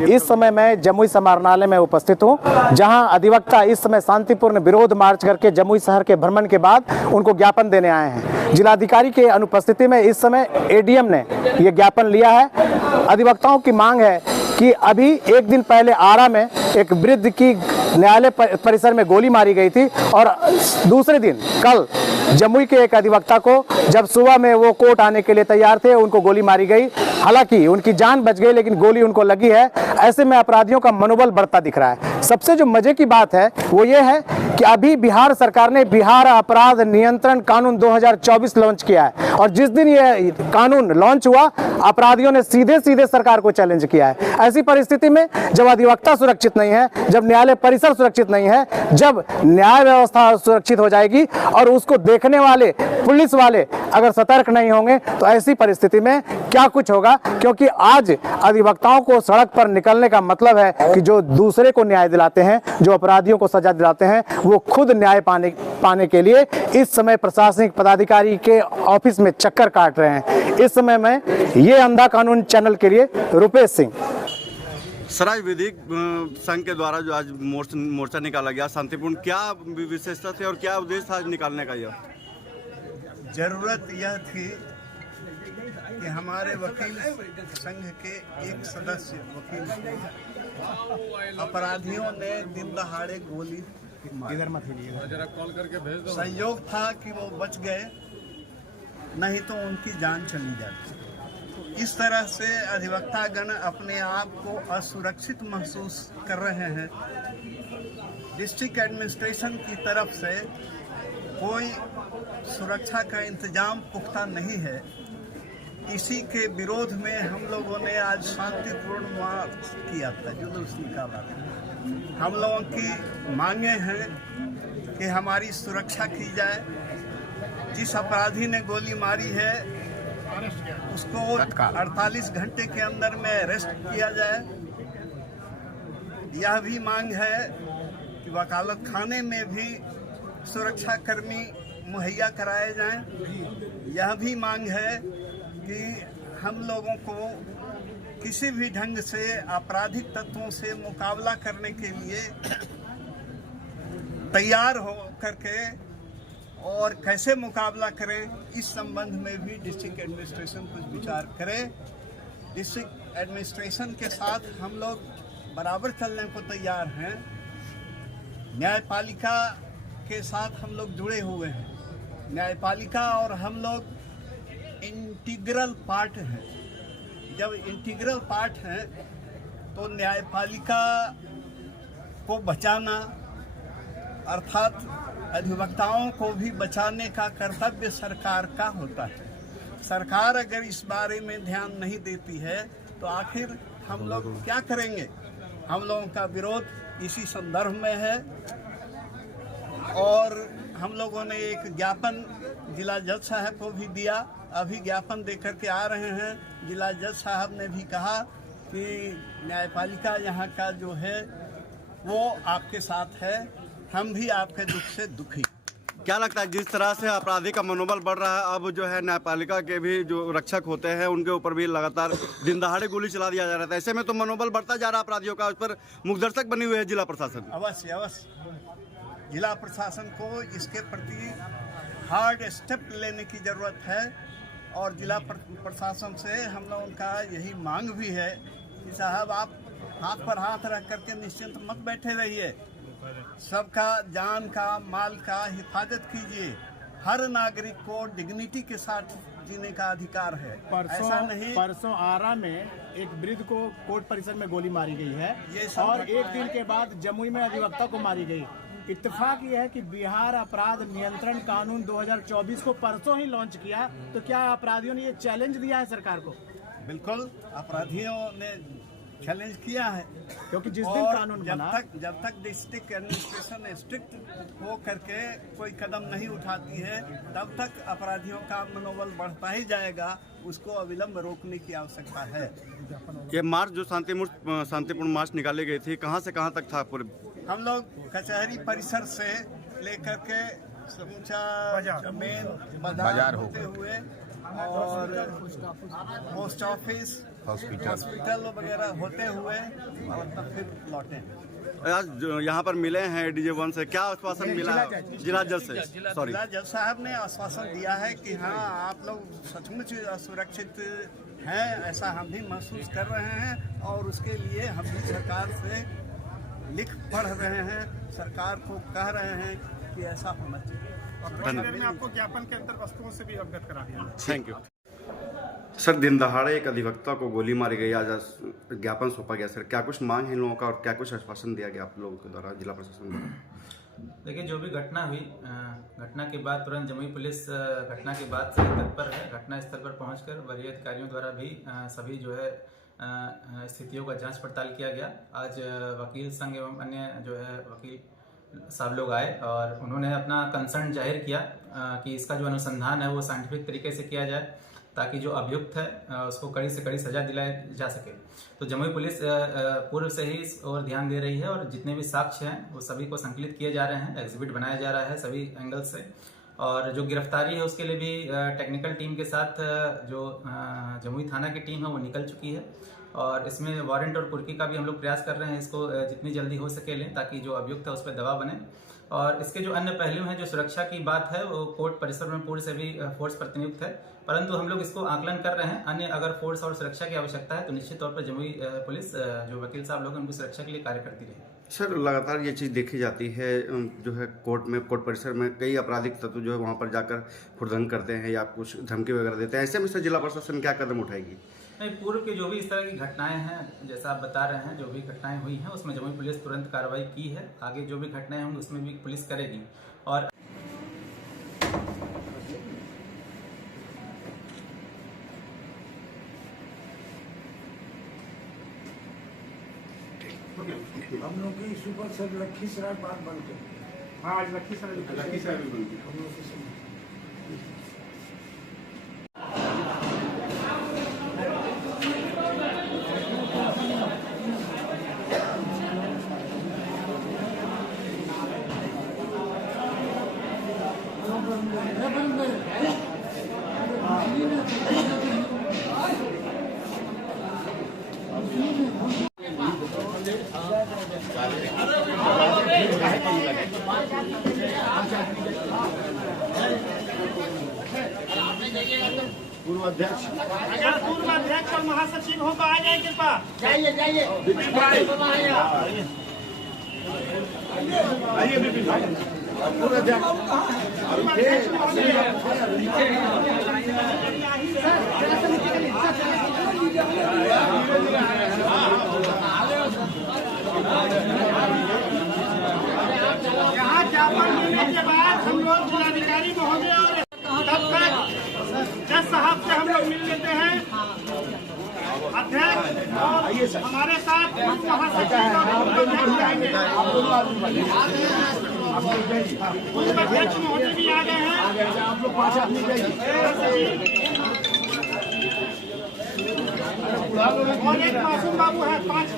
इस समय मैं जमुई समाहरणालय में उपस्थित हूं, जहां अधिवक्ता इस समय शांतिपूर्ण विरोध मार्च करके जमुई शहर के भ्रमण के बाद उनको ज्ञापन देने आए हैं। जिलाधिकारी के अनुपस्थिति में इस समय एडीएम ने ये ज्ञापन लिया है। अधिवक्ताओं की मांग है कि अभी एक दिन पहले आरा में एक वृद्ध की न्यायालय परिसर में गोली मारी गई थी और दूसरे दिन कल जमुई के एक अधिवक्ता को जब सुबह में वो कोर्ट आने के लिए तैयार थे, उनको गोली मारी गई। हालांकि उनकी जान बच गई, लेकिन गोली उनको लगी है। ऐसे में अपराधियों का मनोबल बढ़ता दिख रहा है। सबसे जो मजे की बात है वो ये है कि अभी बिहार सरकार ने बिहार अपराध नियंत्रण कानून 2024 लॉन्च किया है और जिस दिन ये कानून लॉन्च हुआ, अपराधियों ने सीधे सीधे सरकार को चैलेंज किया है। ऐसी परिस्थिति में जब अधिवक्ता सुरक्षित नहीं है, जब न्यायालय परिसर सुरक्षित नहीं है, जब न्याय व्यवस्था सुरक्षित हो जाएगी और उसको देखने वाले पुलिस वाले अगर सतर्क नहीं होंगे तो ऐसी परिस्थिति में क्या कुछ होगा। क्योंकि आज अधिवक्ताओं को सड़क पर निकलने का मतलब है कि जो दूसरे को न्याय दिलाते हैं, जो अपराधियों को सजा दिलाते हैं, वो खुद न्याय पाने के लिए इस समय प्रशासनिक पदाधिकारी के ऑफिस में चक्कर काट रहे हैं। इस समय में ये अंधा कानून चैनल के लिए रुपेश सिंह। सराय विधिक संघ के द्वारा जो आज मोर्चा निकाला गया शांतिपूर्ण, क्या विशेषता थी और क्या उद्देश्य था आज निकालने का? यह जरूरत यह थी कि हमारे वकील संघ के एक सदस्य वकील अपराधियों ने दिन दहाड़े गोली इधर मत कॉल करके भेज दो। संयोग था कि वो बच गए, नहीं तो उनकी जान चली जाती। इस तरह से अधिवक्तागण अपने आप को असुरक्षित महसूस कर रहे हैं। डिस्ट्रिक्ट एडमिनिस्ट्रेशन की तरफ से कोई सुरक्षा का इंतजाम पुख्ता नहीं है। इसी के विरोध में हम लोगों ने आज शांतिपूर्ण मार्च किया था, जुलूस निकाला था। हम लोगों की मांगे हैं कि हमारी सुरक्षा की जाए। जिस अपराधी ने गोली मारी है उसको 48 घंटे के अंदर में अरेस्ट किया जाए। यह भी मांग है कि वकालत खाने में भी सुरक्षा कर्मी मुहैया कराए जाएं। यह भी मांग है कि हम लोगों को किसी भी ढंग से आपराधिक तत्वों से मुकाबला करने के लिए तैयार हो करके और कैसे मुकाबला करें, इस संबंध में भी डिस्ट्रिक्ट एडमिनिस्ट्रेशन कुछ विचार करे। डिस्ट्रिक्ट एडमिनिस्ट्रेशन के साथ हम लोग बराबर चलने को तैयार हैं। न्यायपालिका के साथ हम लोग जुड़े हुए हैं। न्यायपालिका और हम लोग इंटीग्रल पार्ट हैं। जब इंटीग्रल पार्ट हैं तो न्यायपालिका को बचाना अर्थात अधिवक्ताओं को भी बचाने का कर्तव्य सरकार का होता है। सरकार अगर इस बारे में ध्यान नहीं देती है तो आखिर हम लोग क्या करेंगे। हम लोगों का विरोध इसी संदर्भ में है और हम लोगों ने एक ज्ञापन जिला जज साहब को भी दिया। अभी ज्ञापन देकर के आ रहे हैं। जिला जज साहब ने भी कहा कि न्यायपालिका यहाँ का जो है वो आपके साथ है, हम भी आपके दुख से दुखी। क्या लगता है जिस तरह से अपराधी का मनोबल बढ़ रहा है, अब जो है न्यायपालिका के भी जो रक्षक होते हैं उनके ऊपर भी लगातार दिन दहाड़े गोली चला दिया जा रहा था, ऐसे में तो मनोबल बढ़ता जा रहा अपराधियों का, उस पर मुखदर्शक बनी हुई है जिला प्रशासन। अवश्य अवश्य जिला प्रशासन को इसके प्रति हार्ड स्टेप लेने की ज़रूरत है और जिला प्रशासन से हम लोगों का यही मांग भी है कि साहब आप हाथ पर हाथ रख करके निश्चिंत मत बैठे रहिए। सबका जान का माल का हिफाजत कीजिए। हर नागरिक को डिग्निटी के साथ जीने का अधिकार है। ऐसा नहीं। परसों आरा में एक वृद्ध को कोर्ट परिसर में गोली मारी गई है और एक दिन के बाद जमुई में अधिवक्ता को मारी गई। इत्तेफाक ये है कि बिहार अपराध नियंत्रण कानून 2024 को परसों ही लॉन्च किया, तो क्या अपराधियों ने ये चैलेंज दिया है सरकार को? बिल्कुल अपराधियों ने चैलेंज किया है, क्योंकि जिस दिन कानून जब तक डिस्ट्रिक्ट एडमिनिस्ट्रेशन स्ट्रिक्ट हो करके कोई कदम नहीं उठाती है तब तक अपराधियों का मनोबल बढ़ता ही जाएगा। उसको अविलंब रोकने की आवश्यकता है। ये मार्च जो शांतिपूर्ण मार्च निकाली गई थी, कहाँ से कहाँ तक था? पूरे हम लोग कचहरी परिसर से लेकर के समूचा मेन बाजार होते हुए और पोस्ट ऑफिस, हॉस्पिटल वगैरह होते हुए और तब फिर लौटे। आज यहाँ पर मिले हैं ADJ-1 से, क्या आश्वासन मिला? जिला जज से, सॉरी, जिला जज साहब ने आश्वासन दिया है कि हाँ आप लोग सचमुच सुरक्षित हैं, ऐसा हम भी महसूस कर रहे हैं और उसके लिए हम भी सरकार से लिख पढ़ रहे हैं, सरकार को कह रहे हैं कि ऐसा होना चाहिए। थोड़ी देर में आपको ज्ञापन के अंतर वस्तुओं से भी अवगत करा दिया। Thank you sir. दिन दहाड़े एक अधिवक्ता को गोली मारी गई, आज ज्ञापन सौंपा गया सर, क्या कुछ मांग है इन लोगों का और क्या कुछ आश्वासन दिया गया आप लोगों के द्वारा, जिला प्रशासन द्वारा? देखिए, जो भी घटना हुई, घटना के बाद तुरंत जमुई पुलिस घटना के बाद से तत्पर है। घटना स्थल पर पहुंचकर वरीय अधिकारियों द्वारा भी सभी जो है स्थितियों का जांच पड़ताल किया गया। आज वकील संघ एवं अन्य जो है वकील साहब लोग आए और उन्होंने अपना कंसर्न जाहिर किया कि इसका जो अनुसंधान है वो साइंटिफिक तरीके से किया जाए ताकि जो अभियुक्त है उसको कड़ी से कड़ी सजा दिलाई जा सके। तो जमुई पुलिस पूर्व से ही इस ओर ध्यान दे रही है और जितने भी साक्ष्य हैं वो सभी को संकलित किए जा रहे हैं, एग्जिबिट बनाया जा रहा है सभी एंगल से। और जो गिरफ्तारी है उसके लिए भी टेक्निकल टीम के साथ जो जमुई थाना की टीम है वो निकल चुकी है और इसमें वारंट और कुर्की का भी हम लोग प्रयास कर रहे हैं, इसको जितनी जल्दी हो सके लें ताकि जो अभियुक्त है उस पर दबाव बने। और इसके जो अन्य पहलू हैं, जो सुरक्षा की बात है, वो कोर्ट परिसर में पूर्व से भी फोर्स प्रतिनियुक्त है, परंतु हम लोग इसको आकलन कर रहे हैं। अन्य अगर फोर्स और सुरक्षा की आवश्यकता है तो निश्चित तौर पर जमुई पुलिस जो वकील साहब लोग हैं उनकी सुरक्षा के लिए कार्य करती रहेगी। सर, लगातार ये चीज़ देखी जाती है जो है कोर्ट परिसर में कई आपराधिक तत्व जो है वहाँ पर जाकर हुड़दंग करते हैं या कुछ धमकी वगैरह देते हैं, ऐसे में सर जिला प्रशासन क्या कदम उठाएगी? नहीं, पूर्व के जो भी इस तरह की घटनाएं हैं, जैसा आप बता रहे हैं, जो भी घटनाएं हुई हैं उसमें जमुई पुलिस तुरंत कार्रवाई की है। आगे जो भी घटनाएं होंगी उसमें भी पुलिस करेगी। और हम लोग की सुपर सर लखीसराय बात बनते हैं। हाँ, आज लखीसराय भी बनती है। हम लोग की सुपर पूर्वाध्यक्ष अगर पूर्व अध्यक्ष और महासचिव हो तो आ जाए कृपा। जाइए जाइए आइए विपिन भाई, पूर्वाध्यक्ष यहाँ ज्ञापन मिलने के बाद हम लोग जिलाधिकारी महोदय और तब तक जज साहब से हम लोग मिल लेते हैं। अध्यक्ष और हमारे साथ महासचिव अध्यक्ष महोदय भी आ गए हैं। आप लोग पास और एक मासूम बाबू है 5